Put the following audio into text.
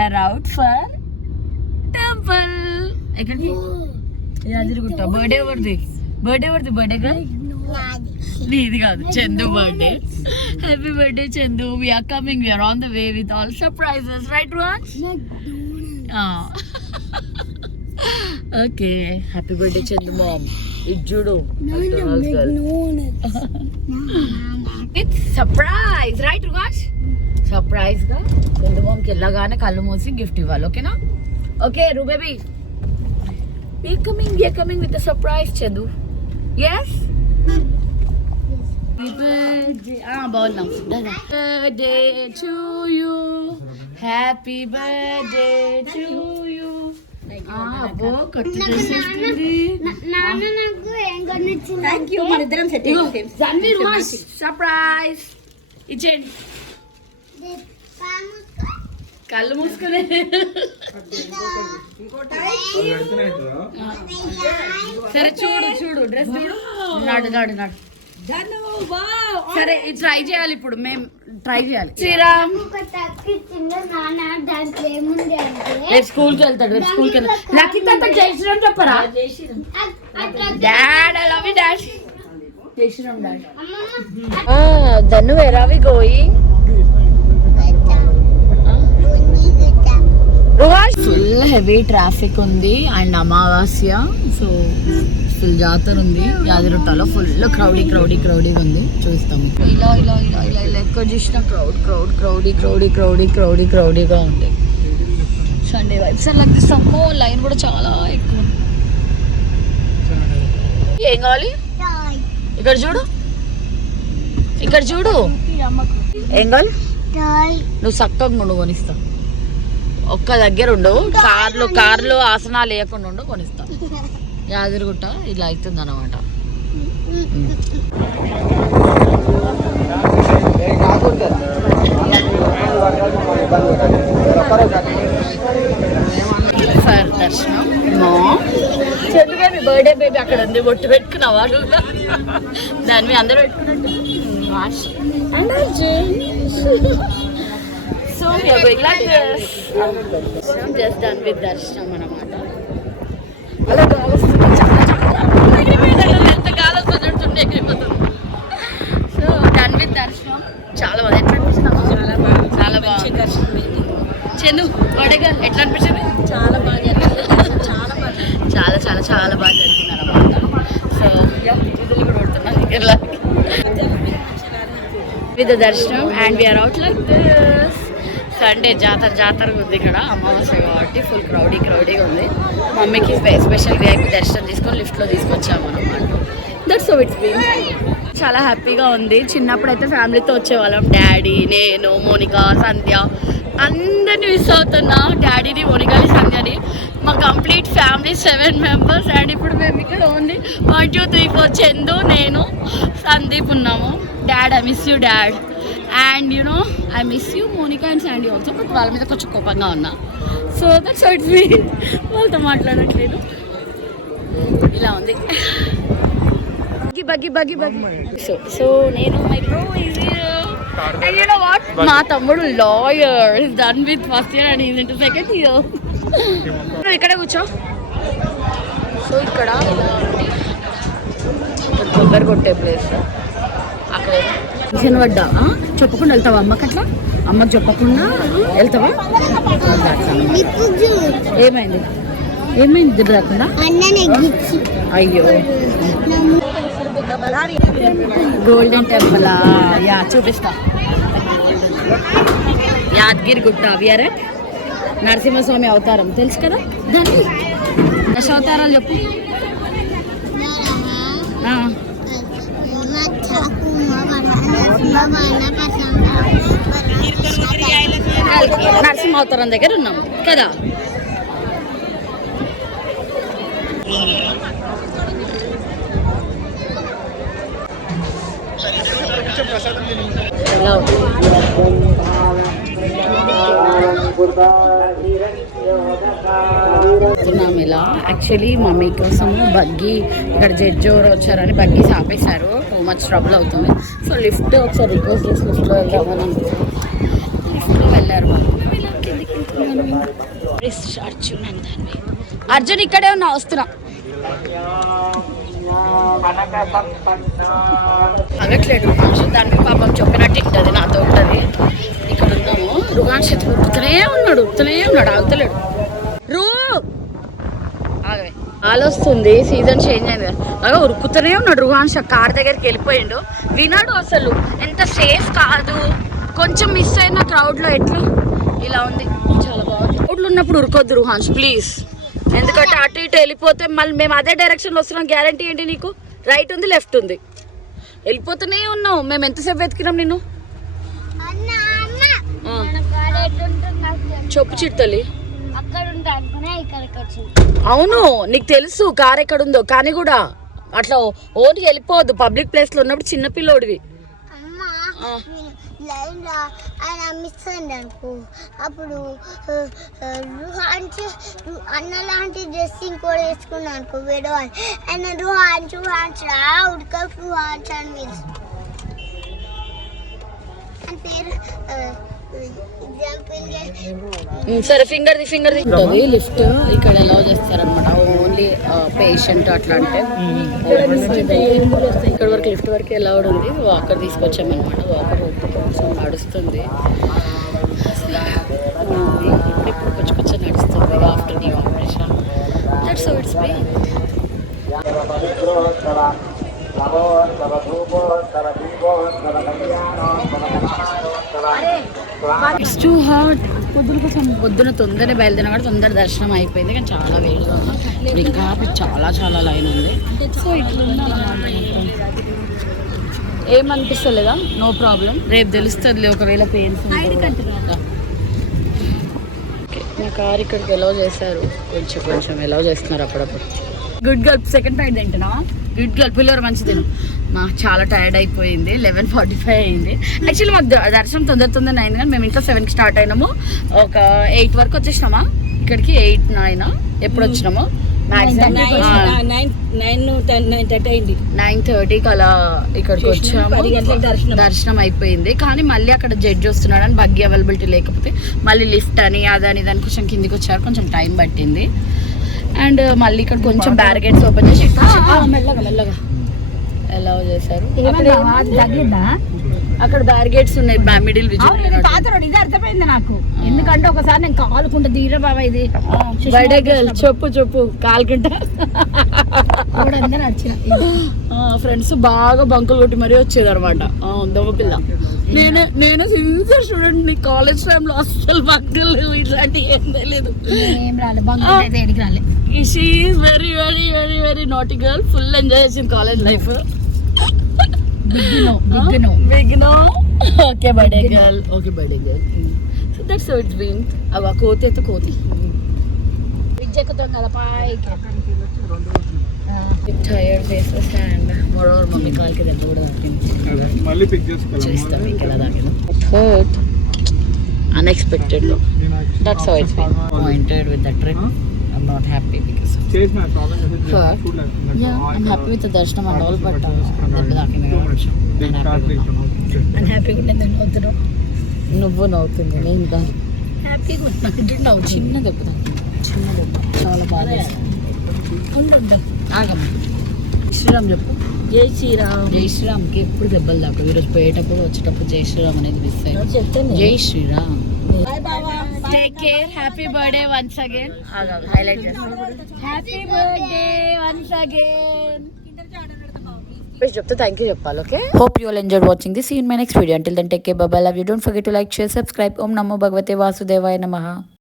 Are out for temple. ఎక్కడికి? Yadagirigutta. Birthday ఎవరిది? Birthday గా నీది కాదు, Chandu birthday. Happy birthday Chandu. We are coming, we are on the way with all surprises, right Raj? Okay, happy birthday Chandu mom. ఇది చూడు, with surprise, right Raj? Surprise గా చందు మామ్కి వెళ్ళగానే కళ్ళు మూసి గిఫ్ట్ ఇవ్వాలి, ఓకేనా? ఓకే రూ baby, we are coming with a surprise Chandu. yes బాగున్నాం. birthday to you, happy birthday to you. అబ్బో కొత్త డ్రెస్ వేసుకుంది. Thank you. మన ఇద్దరం సెట్ అయ్యాం. సర్ప్రైజ్ ఇచ్చేయండి. కళ్ళు మూసుకునే. సరే చూడు డ్రెస్ చూడు. నాడు సరే ట్రై చేయాలి ఇప్పుడు, మేము ట్రై చేయాలి. శ్రీరామ్ రేపు స్కూల్కి వెళ్తాడు, రేపు స్కూల్కి వెళ్తాడు. లక్కిత జై శ్రీరామ్ చెప్పరా? Dad I love you dad. జై Shriram dad. Dhanu where are we going? Full heavy traffic ఉంది అండ్ అమావాస్య, సో ఫుల్ జాతర ఉంది యాదగిరిగుట్టలో. ఫుల్ క్రౌడీ ఉంది. చూస్తాము ఇలా ఎక్కడ చూసిన క్రౌడీగా ఉంది. Sunday vibes and like this. అమ్మో లైన్ కూడా చాలా ఎక్కువ. ఏం కావాలి? ఇక్కడ చూడు ఏం కావాలి? నువ్వు చక్కగా ఉండు, కొనిస్తా. ఒక్క దగ్గర ఉండు, కార్లు ఆసనాలు లేకుండా ఉండు, కొనిస్తా. యాదగిరిగుట్ట ఇలా అవుతుంది అన్నమాట. ఫర్ దర్శనం. చందు బేబీ బర్త్డే బేబీ అక్కడ ఉంది. బొట్టు పెట్టుకున్నావా? దాన్ని మీ అందరూ పెట్టుకున్నట్టు. So we are going like this. I'm just done with darshanam anamata. Ala gaalostundi ఎంత గాలి వస్తుందంటే ఎగిరిపోతుంది. So done with darshanam. చాలా బాగా ఎట్లా అనిపించింది? చాలా బాగా దర్శనం. చందు బర్త్డే ఎట్లా అనిపించింది? చాలా బాగా జరిగింది అన్నమాట. సో ఇదిలు కూడా పడుతున్నాను Kerala with the darshanam and we are out like this. Sunday జాతర ఉంది ఇక్కడ, అమావాస్య కాబట్టి ఫుల్ క్రౌడీగా ఉంది. మమ్మీకి స్పెషల్ VIP దర్శనం తీసుకొని లిఫ్ట్లో తీసుకొచ్చాము అనమాట. దట్స్ సో ఇట్స్ బీన్ చాలా హ్యాపీగా ఉంది. చిన్నప్పుడు అయితే ఫ్యామిలీతో వచ్చేవాళ్ళం, డాడీ, నేను, మోనిక, సంధ్య, అందరినీ మిస్ అవుతున్నా. డాడీని, మోనికాని, సంధ్యని, మా కంప్లీట్ ఫ్యామిలీ 7 members. అండ్ ఇప్పుడు మేము ఇక్కడ ఉంది 1 2 3 4 చందు, నేను, సందీప్ ఉన్నాము. Dad I miss you dad. And you know I miss you Monica and Sandy also. But వాళ్ళ మీద కొంచెం కోపంగా ఉన్నా. So that's how it's been. వాళ్ళతో మాట్లాడట్లేదు. ఇలా ఉంది. బగ్గి సో నేను my bro is here. And you know what, మా తమ్ముడు lawyer is done with first year and is into second year. నువ్వు ఇక్కడే కూర్చో. సో ఇక్కడ ఇలా ఉంది కొబ్బరి కొట్టే ప్లేస్. అక్కడ మిషన్ పడ్డా చెప్పకుండా వెళ్తావా అమ్మకి? అట్లా అమ్మకి చెప్పకుండా వెళ్తావా? ఏమైంది దుడ్డు రాకుండా? అయ్యో గోల్డెన్ టెంపుల్ యా చూపిస్తా. యాదగిరిగుట్ట విఆర్ ఎట్ నరసింహస్వామి అవతారం తెలుసు కదా. దాన్ని దశావతారాలు చెప్పు. నరసింహ అవతారం దగ్గర ఉన్నాం కదా. ఇలా యాక్చువల్లీ మమ్మీ కోసం బగ్గి ఇక్కడ జడ్జి ఎవరు వచ్చారని బగ్గీస్ ఆపేశారు. టూ మచ్ ట్రబుల్ అవుతుంది. సో లిఫ్ట్ ఒకసారి రిక్వెస్ట్ చేసి లిఫ్ట్లో వెళ్దామని లిఫ్ట్లో వెళ్ళారు వాళ్ళు. ఇలా కిందికి వెళ్తున్నాను. అర్జున్ ఇక్కడే ఉన్నా, వస్తున్నా. అగట్లేడు దానికి పాపం చెప్పినట్టు ఇంటది, నాతో ఉంటుంది. ఇక్కడ ఉన్నాము. రుగాన్ చేతి ఉరుకుతూనే ఉన్నాడు ఆగుతలేడు. ఆగవే ఆలొస్తుంది, సీజన్ చేంజ్ అయింది కదా. అలాగే ఉరుకుతూనే ఉన్నాడు రుహాన్ష. కార్ దగ్గరికి వెళ్ళిపోయిండు, వినాడు అసలు. ఎంత సేఫ్ కాదు, కొంచెం మిస్ అయిన క్రౌడ్లో ఎట్లా ఇలా ఉంది. చాలా బాగుంది. క్రౌడ్లో ఉన్నప్పుడు ఉరుకోద్దు రుహాన్ష్ ప్లీజ్, ఎందుకంటే అటు ఇటు వెళ్ళిపోతే మళ్ళీ మేము అదే డైరెక్షన్లో వస్తున్నాం. గ్యారంటీ ఏంటి నీకు? రైట్ ఉంది, లెఫ్ట్ ఉంది, వెళ్ళిపోతూనే ఉన్నావు. మేము ఎంతసేపు వెతికినాం నిన్ను. చెప్పు చిట్టలి. అవును నీకు తెలుసు కార్ ఎక్కడుందో, కానీ కూడా అట్లా ఓన్కి వెళ్ళిపోవద్దు. పబ్లిక్ ప్లేస్ లో ఉన్నప్పుడు చిన్న పిల్లోడివి. అప్పుడు అన్న లాంటి డ్రెస్సింగ్ కూడా వేసుకున్నాను అనుకో వేరే వాళ్ళు. ఆయన రుహాన్స్ ఉడక రుహాన్స్ అని మీరు అని పేరు సరే ఫింగర్ ఉంటుంది. లిఫ్ట్ ఇక్కడ అలౌ చేస్తారనమాట, ఓన్లీ పేషెంట్ అట్లా. అంటే ఇక్కడ వరకు లిఫ్ట్ వరకు అలౌడ్ ఉంది. వాకర్ తీసుకొచ్చామన్నమాట. వాకర్ కొంచెం నడుస్తుంది, ఇప్పుడు కొంచెం నడుస్తుంది after the operation. That's how it's been. It's too hot. పొద్దున తొందరగా బయలుదేరిన కూడా తొందర దర్శనం అయిపోయింది, కానీ చాలా వేడిగా ఉంది. ఇంకా చాలా లైన్ ఉంది. సో ఇట్లా ఏమనిపిస్తలేదా? నో ప్రాబ్లం, రేపు తెలుస్తుంది ఒకవేళ పెయిన్స్. మా కార్ ఇక్కడికి ఎలవ్ చేశారు, కొంచెం ఎలవ్ చేస్తున్నారు అప్పుడప్పుడు. గుడ్ గర్ల్ సెకండ్ టైం తింటున్నావా? గుడ్ గర్ల్ పిల్లలు మంచి తిను. మాకు చాలా టైర్డ్ అయిపోయింది. 11:45 అయింది. యాక్చువల్లీ మాకు దర్శనం తొందరగా అయింది, కానీ మేము ఇంట్లో 7కి స్టార్ట్ అయినాము. ఒక 8 వరకు వచ్చేసినామా ఇక్కడికి. 8, 9 ఎప్పుడు వచ్చినాము? 9:30కి అలా ఇక్కడికి వచ్చాము. దర్శనం అయిపోయింది, కానీ మళ్ళీ అక్కడ జడ్జి వస్తున్నాడు అని బగ్గి అవైలబిలిటీ లేకపోతే మళ్ళీ లిఫ్ట్ అని అదని దాని కొంచెం కిందికి వచ్చారు. కొంచెం టైం పట్టింది. అండ్ మళ్ళీ ఇక్కడ కొంచెం బ్యారికేడ్స్ ఓపెన్ చేసి మెల్లగా అలౌ చేశారు. అక్కడ బ్యారికేడ్స్ ఉన్నాయి మిడిల్. ఇది అర్థమైంది నాకు, ఎందుకంటే ఒకసారి నేను కాలుకుంటా దీర బాబా. ఇది బర్త్డే గర్ల్ చెప్పు కాలుకుంటా. ఫ్రెండ్స్ బాగా బంకులు కొట్టి మరీ వచ్చేది అనమాట దొంగ పిల్ల. నేను సిన్సియర్ స్టూడెంట్. నీ కాలేజ్ టైంలో అస్సలు బంకులు లేవు, ఇట్లాంటివి ఏం తెలియదు. She is very naughty girl. Full enjoy చేసింది college life. Big no. Okay birthday girl. So that's how it's been. అవ కోతి అయితే కోతి విజ్జెక్కుతాం కదా పైకి. Tired faces and moreover mummy కాల్కి దగ్గర కూడా తాకింది. చూస్తాం ఇక్కడ తాకింది. Hurt unexpectedly. That's how it's been. Pointed with the trip. I'm not happy because of it. Yeah, I'm happy with the darshanam and all, but unhappy with the navutunu. నువ్వు నవ్వుతుంది, నేను కాదు. హ్యాపీగా ఉన్నాను. నవ్వు చిన్న దెబ్బ చాలా బాగా. ఆగమ్మ శ్రీరామ్ చెప్పు. జై శ్రీరామ్కి ఎప్పుడు దెబ్బలు దాకా. ఈరోజు పోయేటప్పుడు వచ్చేటప్పుడు జై శ్రీరామ్ అనేది మిస్ అయ్యింది. జై Shriram. Take care. Happy birthday once again. Highlight happy birthday once again చెప్తే థ్యాంక్ యూ చెప్పాలి. Okay, hope you all enjoyed watching this. See in my next video. Until then take care. Bye bye. Love you. Don't forget to like, share, subscribe. ఓం నమో భగవతే వాసుదేవాయ నమః.